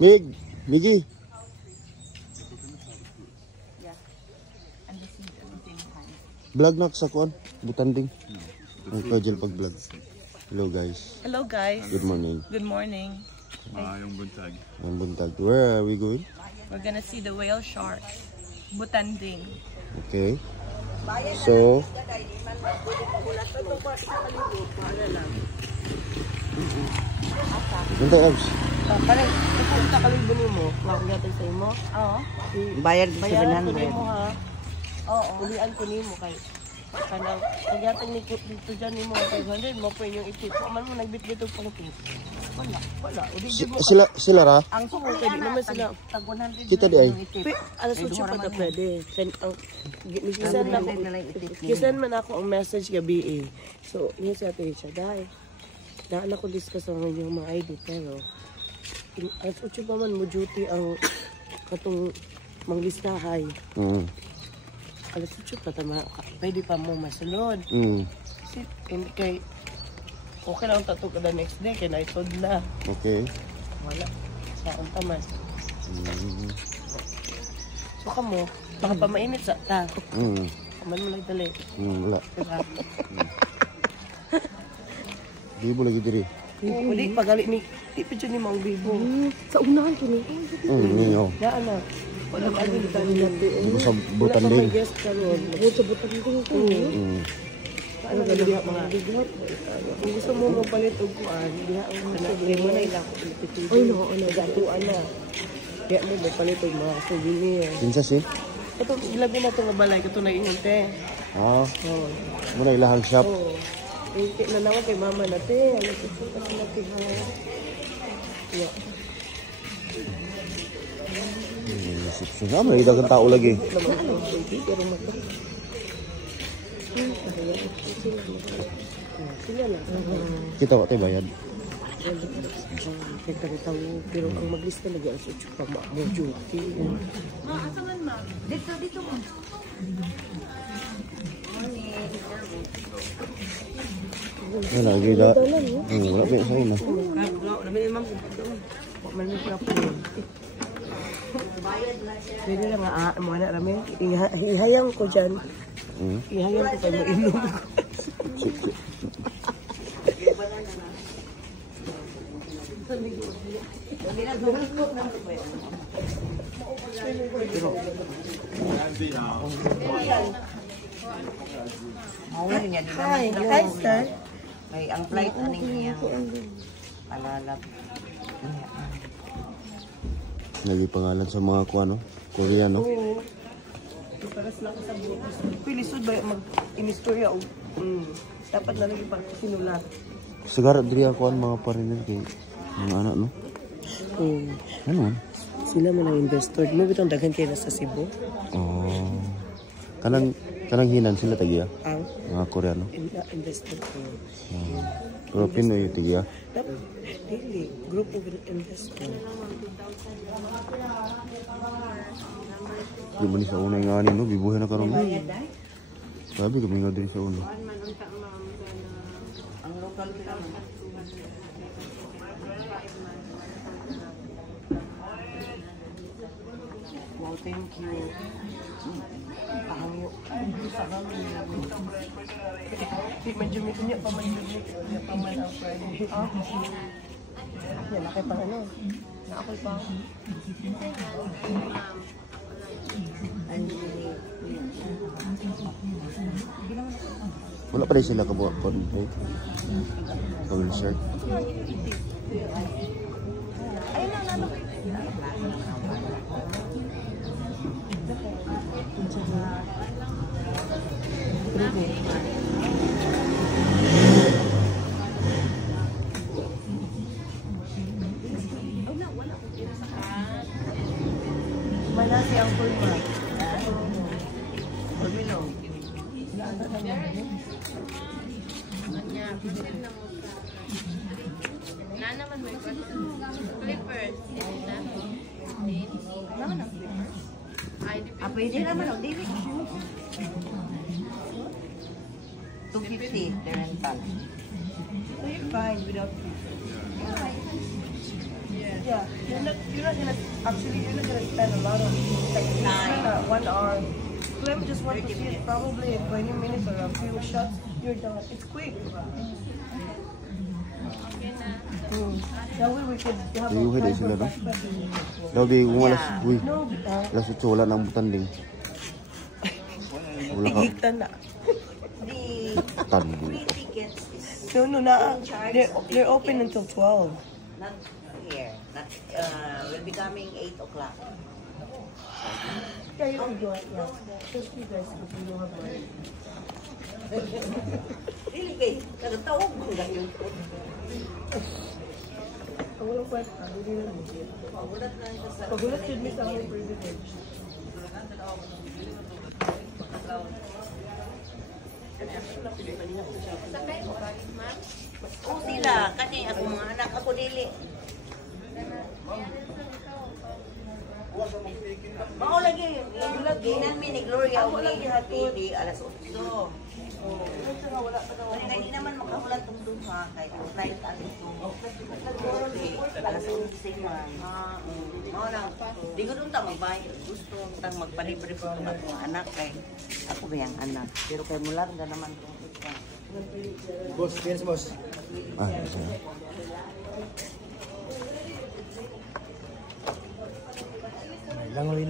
Miggy. Vlog na sa kuan, butanding. Ang kajel pag vlog. Hello guys. Hello guys. Good morning. Good morning. Yung buntag. Where are we going? We're gonna see the whale shark. Butanding. Okay. So, Punta Abs. Parang punta kalibuli mo, makagatan sa imo. Oo. Bayad Bayaran ko nimo ha. Oo. Ulian ko nimo kay kanang kagatan ni dito dyan nimo 500 mo pa yung itip. Man mo nagbitbit og pangtip. Wala. Udi mo. Sila ra? Ang suko kay di naman sila tag 100. Kita di ay. Alas 8 pa ta pwede. Gisan man ako ang message gabi eh. So, yun sa atin siya. Dahil, daan ako discuss ang inyong mga ID pero alas 8 pa man mo duty ang katong manglistahay. Alas 8 pa tama. Pwede pa mo masunod. Kasi hindi kay okay lang tato ka the next day kay naitod na. Okay. Wala. Sa akong taman. So kamo, baka pa mainit sa ta. Kaman mo lang dali. Wala. Bibo lagi diri. Hindi, pagali ni, di pa dyan ni Mang Bibo. Sa unahan ko ni. Ninyo. Daan na. Wala ka rin dali natin. Di ko sa Wala pa butanding. may guest ka ron. Wala sa butanding ko. Ano ka diha mga bigot? Kung gusto mo magpalit og kuan, diha ang mga mo na ilang ko. Ay no, gatuan na. Kaya mo magpalit og mga souvenir. Kinsa si? Ito, ilabi na itong balay. Ito na ingon, te. Oh. Muna ilahang shop. Oo. Hindi na naman kay mama na, te. Alam ko po kasi natin ha. Yeah. May idagang tao lagi. Sila lang. Kita ko tayo bayad. Kita ko tayo. Pero ang maglista lagi ang sucho pa mo duty. Asaman ma. Dito mo. Wala, gila. Wala pa sa ina. Pwede lang nga, mga rami. Ihayang ko dyan. Ihayang ko kayo ilong. Hi, sir. Ay, ang flight ano niya? Palalap. Naging pangalan sa mga kuano, Koreano. Oo. Paras lang sa buhok. Pilisod ba mag-inistorya o dapat na lagi pang sinulat. Sigara diri ako ang mga pariner kay mga anak no. Ano? Sila man ang investor. Mo bitong daghan kay sa Cebu. Oh. Kanang hinan sila tagiya. Ang Mga Koreano. investor ko. Pero Pinoy tagiya. Dili, group of investor. Di ba ni sa una nga no, bibuhay na karon. Sabi kami nga diri sa una. Ang local lang. Wow, thank you. Pahangyo. Di medyo niya pa man ang Friday. Yan, nakay pang ano. Naakoy pa. Wala pa rin sila kabuhat po. Pag-research. Manasi ang pulma. Pagmilong. Na naman may clippers. Naman ang clippers. Pwede naman o, David. 250, the rental. So you're fine without Yeah, you're not gonna spend a lot of like spend 1 hour. Clem just want to see it probably in 20 minutes or a few shots. You're done. It's quick. That way we could have Ayun, a hindi time sila, for no? backpacking. Labi, kung wala, uy, No, alas 8 wala nang butanding. Wala ka, higtan na. The tanding. free tickets is No, they're open until 12. not here. Not, will be coming 8 o'clock. Yeah, you can do it, yeah. Just you guys, if you don't have money. Really guys, nagtawag mo nga yun. Ang walang kwesta, hindi na mo. Pagulat yun mi sa aming privilege. Oo sila, kasi ako mga anak ako dili. Mao lagi, ginan mi ni Gloria o ni TV alas 8. Kaya hindi naman makahulat tong duha kay flight ato to. Alas 11 man. Mao lang. Di ko dun ta magbayad. Gusto tang magpalibre ko ng mga anak kay ako ba yung anak. Pero kay mular na naman tong ito. Boss, yes boss. Ah, isa. Langoy.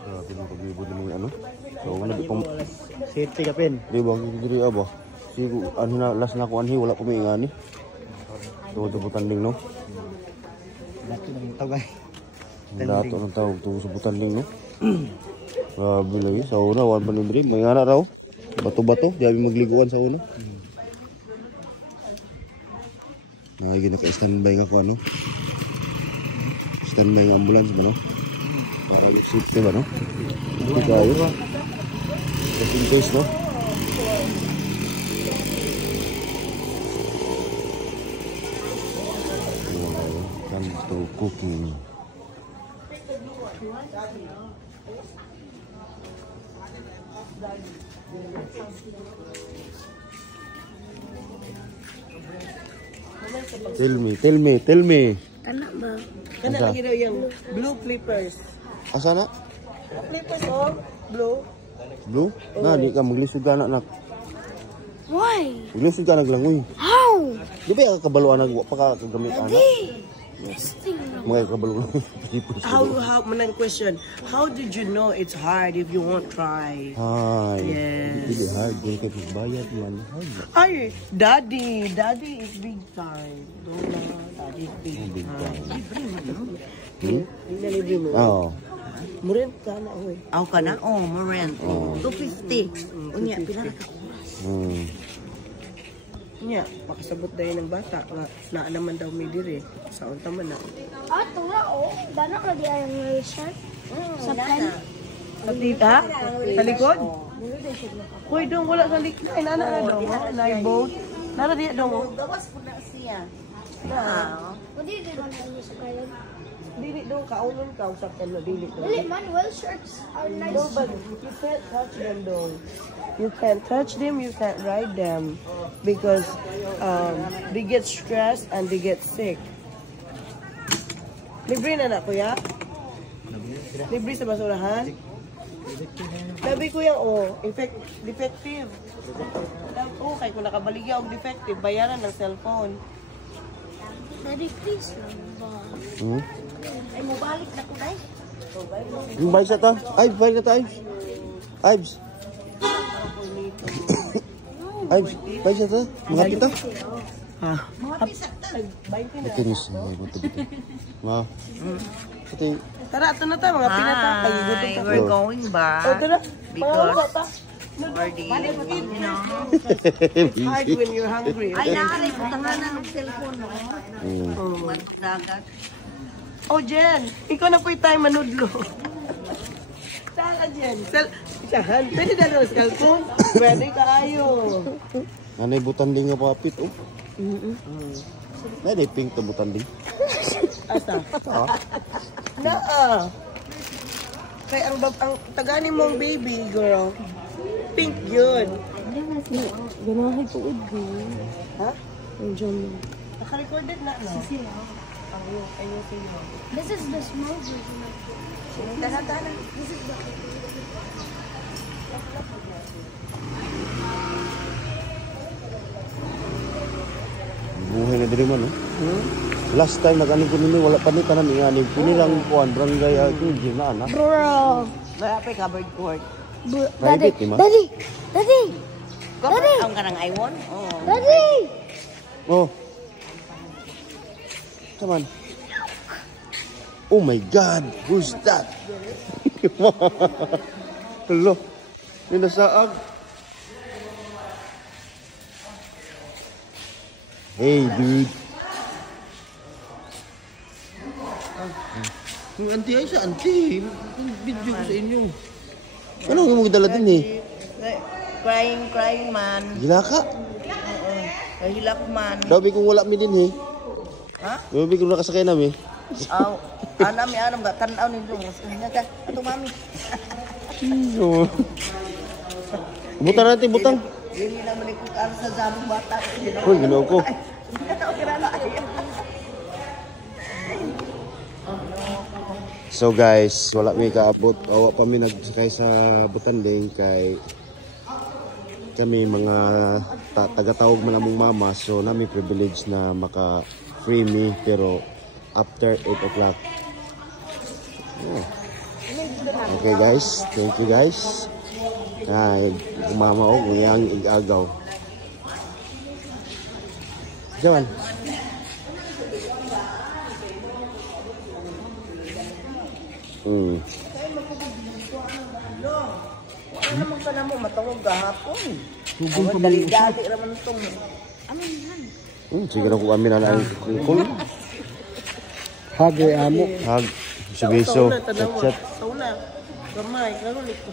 Grabe ng paglibot ng mga ano. So, wala di pang... Safety ka pin. Di ba, diri ba? Sigo, ano na, last na ko anhi, wala pa may ingani. So, ito butanding, no? Dato ng tagay. Dato ng tawag ito sa butanding, no? Grabe lagi. Sa una, wala pa libre. May ingana raw. Bato-bato, di kami magliguan sa una. Nakagin naka-standby nga ko, ano? Standby ng ambulance ba, no? Para mag-safety ba, no? Hindi tayo. Just in case, no? Kanto cooking. Tell me. Kana lagi daw yung blue flippers. Asa na? Flippers, oh. Blue. Blue? Na, di ka maglisod ka na. Why? Maglisod ka naglangoy. How? Di ba yung kabaluan pa ka kagamit anak? This thing. Mga kabaluan. How, manang question, how did you know it's hard if you won't try? Hi. Yes. Hindi hard. Hindi ka magbayad man. Hard. Ay, daddy is big time. Daddy is big Big time. time. Nalibre mo. Oo. Murent ka na, oy. Aw ka na? Oh, mo-rent. 250. Unya, pila na ka oras. Nya, makasabot dahil ng bata. Na naman daw may diri. Sa unta man na. Ah, tunga oh. Dana ka di ayang nation. Sa pen. Sa tita? Sa likod? Uy, dong, wala sa likod. Ay, nana na dong. Na-boat. Nara diya dong. Gawas po na siya. Hindi di man ano sa kayo. Dili dong, kaunon ka. Usap ka na dili dong. Dili man, well shirts are nice. No, but you can't touch them dong. You can't touch them, you can't ride them. Because they get stressed and they get sick. Libre na na, kuya? Libre sa basurahan? Sabi kuya, oh, defective. Okay, kung nakabaligya o defective, bayaran ng cellphone. Daddy, please lang ba? Ay, mabalik na ko tayo. Yung bike sa ta? Ay, bike na tayo. Ibs. Ibs, bike sa ta? Mga kita? Ha? Ito nis. Ma. Ito yung... Tara, ito na tayo, mga pinata. Ay, gutom Hi, ka. we're going Oh, back tara. because Bata. for the, you know, It's hard when you're hungry. ay, naaray ko tanganan ng cellphone, no? Dagat. Oh, Jen, ikaw na po yung tayo manudlo. Saan ka, Jen? Saan? Pwede na daw cellphone? Pwede ka ayo. Nanay butanding nga papit, oh. Nanay pink to butanding. Asa? Naa. Kaya ang tagani mong baby, girl. Pink yun. Ganahay po ito. Ha? Ang dyan. Naka-recorded na, no? Ayusin mo. This is the small version of it. Tana. This is the Buhay na diri man, Last time nag-anig ko nini, wala pa ni tanan inganig. Kini lang kuan barangay ako, di na ana. Bro. Wala pa covered court. Daddy. Private, di ba? Daddy. Daddy. Covered ang kanang iWon? Oo. Daddy. Oh. Come on. Oh my God, who's that? Hello. Ninasaag. Hey, dude. Yung auntie ay sa auntie. Video ko sa inyo. Ano yung magdala din eh? Crying man. Gila ka? Hilak man. Dabi kung wala mi din eh. Ha? Dabi kung nakasakay namin. Aw, anam ba tanaw nito. Nga ato mami. Oo. Butang natin, butang. Dili na malikot ang sa zabong bata. Uy, ginoo ko. So guys, wala may kaabot. Awa pa mi nagsakay sa Butanding kay kami mga taga-tawag man among mama, so nami privilege na maka free me pero after 8 o'clock. Yeah. Okay guys, thank you guys. Ay, umama o kung igagaw. Jawan. Ano man ka na mo matawag gahapon. Ang dali-dali raman itong. Sige na kung amin na ang kungkol. Hag amo. Hag, subiso, Sa una, chat. sa una. Gamay, karulik ko.